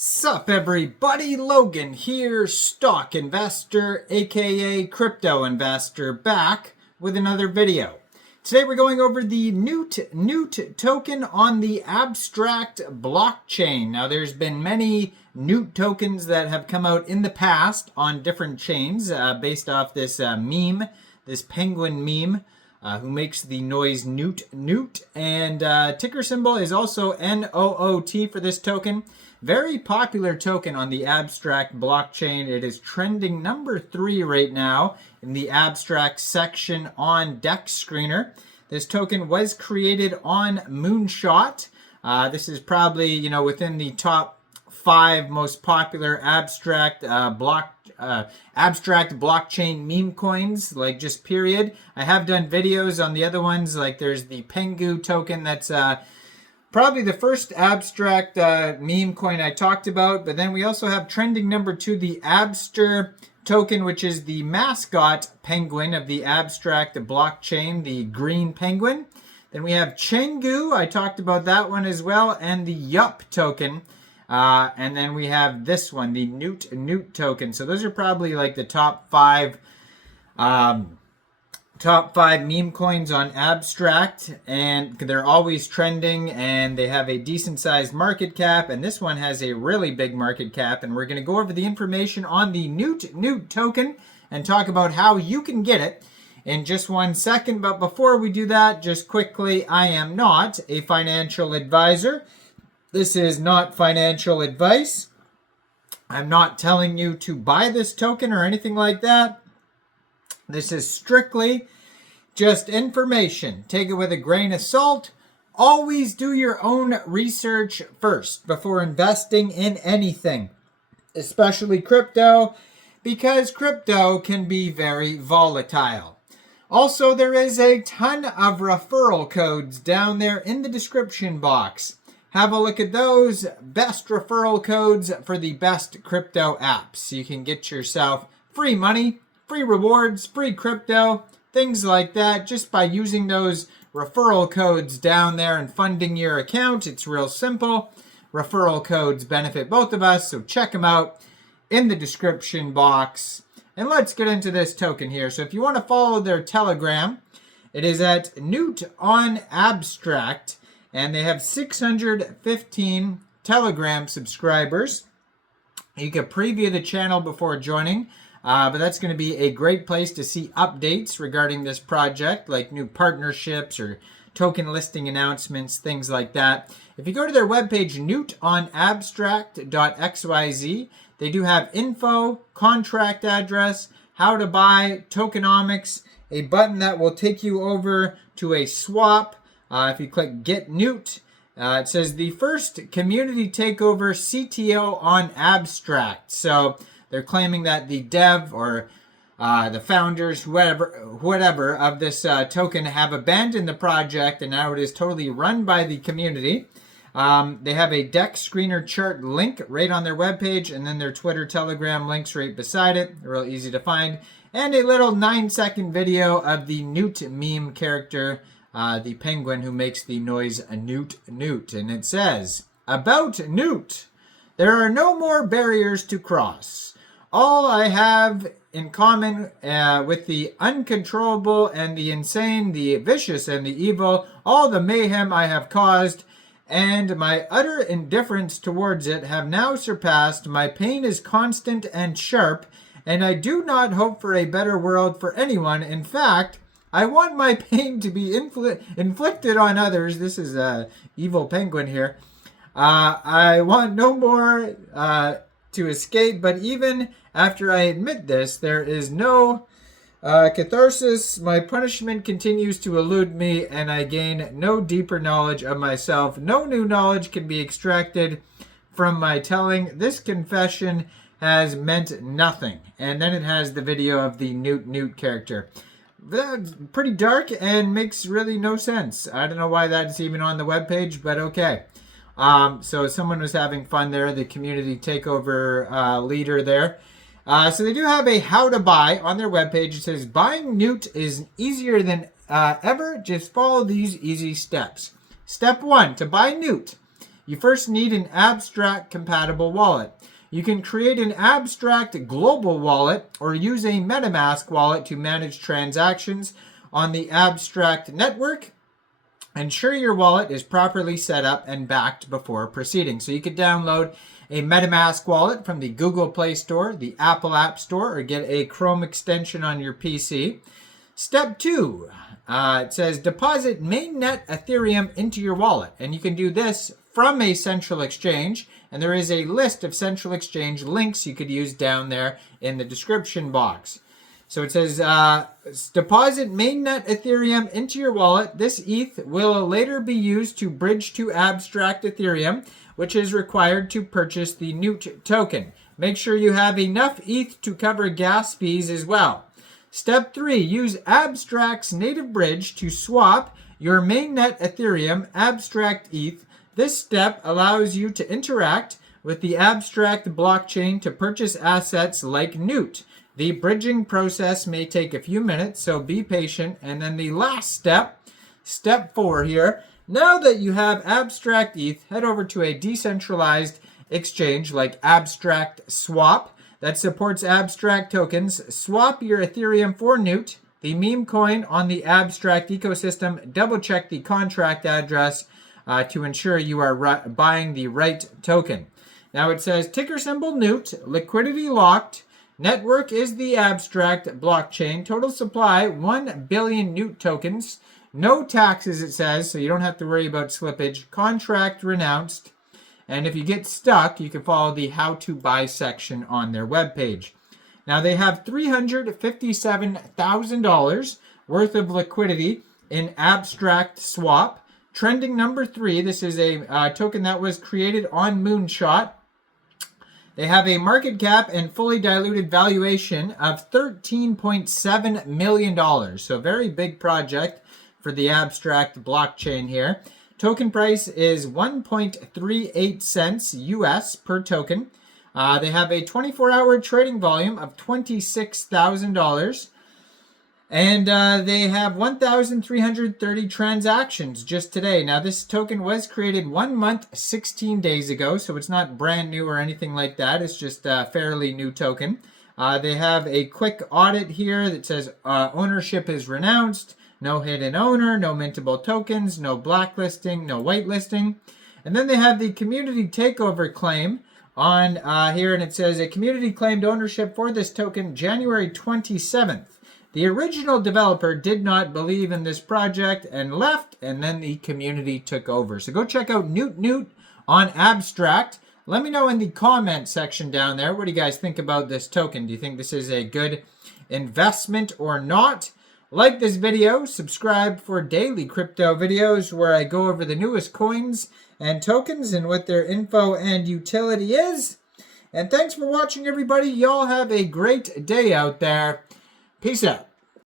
Sup everybody, Logan here, stock investor aka crypto investor, back with another video. Today we're going over the Newt token on the Abstract blockchain. Now there's been many Newt tokens that have come out in the past on different chains based off this meme, this penguin meme. Who makes the noise Newt, and ticker symbol is also NOOT for this token. Very popular token on the Abstract blockchain. It is trending number 3 right now in the Abstract section on Dex Screener. This token was created on Moonshot. This is probably, within the top 5 most popular abstract blockchain meme coins, like just period. I have done videos on the other ones, like there's the Pengu token that's probably the first abstract meme coin I talked about, but then we also have trending number 2, the Abster token, which is the mascot penguin of the Abstract blockchain, the green penguin. Then we have Chengu, I talked about that one as well, and the Yup token. And then we have this one, the Newt token. So those are probably like the top 5 meme coins on Abstract, and they're always trending, and they have a decent sized market cap, and this one has a really big market cap. And we're going to go over the information on the Newt token and talk about how you can get it in just 1 second. But before we do that, just quickly, I am not a financial advisor. This is not financial advice. I'm not telling you to buy this token or anything like that. This is strictly just information. Take it with a grain of salt. Always do your own research first before investing in anything, especially crypto, because crypto can be very volatile. Also, there is a ton of referral codes down there in the description box. Have a look at those best referral codes for the best crypto apps. You can get yourself free money, free rewards, free crypto, things like that, just by using those referral codes down there and funding your account. It's real simple. Referral codes benefit both of us, so check them out in the description box. And let's get into this token here. So if you want to follow their Telegram, it is at Newt on Abstract. And they have 615 Telegram subscribers. You can preview the channel before joining, but that's going to be a great place to see updates regarding this project, like new partnerships or token listing announcements, things like that. If you go to their webpage, newtonabstract.xyz, they do have info, contract address, how to buy, tokenomics, a button that will take you over to a swap. If you click Get Newt, it says the first community takeover CTO on Abstract. So they're claiming that the dev or the founders, whatever of this token have abandoned the project, and now it is totally run by the community. They have a Dex Screener chart link right on their webpage, and then their Twitter, Telegram links right beside it. Real easy to find. And a little 9-second video of the Newt meme character, the penguin who makes the noise Newt. And it says, about Newt, there are no more barriers to cross. All I have in common with the uncontrollable and the insane, the vicious and the evil, all the mayhem I have caused, and my utter indifference towards it have now surpassed. My pain is constant and sharp, and I do not hope for a better world for anyone. In fact, I want my pain to be inflicted on others. This is a evil penguin here. I want no more to escape, but even after I admit this, there is no catharsis. My punishment continues to elude me, and I gain no deeper knowledge of myself. No new knowledge can be extracted from my telling. This confession has meant nothing. And then it has the video of the Newt character. That's pretty dark and makes really no sense. I don't know why that's even on the webpage, but okay. So someone was having fun there, the community takeover leader there. So they do have a how to buy on their webpage. It says, buying Newt is easier than ever. Just follow these easy steps. Step 1, to buy Newt, you first need an Abstract compatible wallet. You can create an Abstract global wallet or use a MetaMask wallet to manage transactions on the Abstract network. Ensure your wallet is properly set up and backed before proceeding. So you could download a MetaMask wallet from the Google Play Store, the Apple App Store, or get a Chrome extension on your PC. Step 2, it says deposit mainnet Ethereum into your wallet. And you can do this from a central exchange. And there is a list of central exchange links you could use down there in the description box. So it says deposit mainnet Ethereum into your wallet. This ETH will later be used to bridge to Abstract Ethereum, which is required to purchase the Newt token. Make sure you have enough ETH to cover gas fees as well. Step 3, use Abstract's native bridge to swap your mainnet Ethereum Abstract ETH. This step allows you to interact with the Abstract blockchain to purchase assets like Newt. The bridging process may take a few minutes, so be patient. And then the last step, step 4 here. Now that you have Abstract ETH, head over to a decentralized exchange like Abstract Swap that supports Abstract tokens. Swap your Ethereum for Newt, the meme coin on the Abstract ecosystem. Double check the contract address to ensure you are buying the right token. Now it says ticker symbol Newt, liquidity locked. Network is the Abstract blockchain. Total supply, 1 billion Newt tokens. No taxes, it says, so you don't have to worry about slippage. Contract renounced. And if you get stuck, you can follow the how to buy section on their webpage. Now they have $357,000 worth of liquidity in Abstract Swap. Trending number 3, this is a token that was created on Moonshot. They have a market cap and fully diluted valuation of $13.7 million. So very big project for the Abstract blockchain here. Token price is 1.38 cents US per token. They have a 24-hour trading volume of $26,000. And they have 1,330 transactions just today. Now, this token was created 1 month, 16 days ago, so it's not brand new or anything like that. It's just a fairly new token. They have a quick audit here that says ownership is renounced, no hidden owner, no mintable tokens, no blacklisting, no whitelisting. And then they have the community takeover claim on here, and it says a community claimed ownership for this token January 27th. The original developer did not believe in this project and left, and then the community took over. So go check out Newt on Abstract. Let me know in the comment section down there, what do you guys think about this token? Do you think this is a good investment or not? Like this video, subscribe for daily crypto videos where I go over the newest coins and tokens and what their info and utility is. And thanks for watching, everybody. Y'all have a great day out there. Peace out.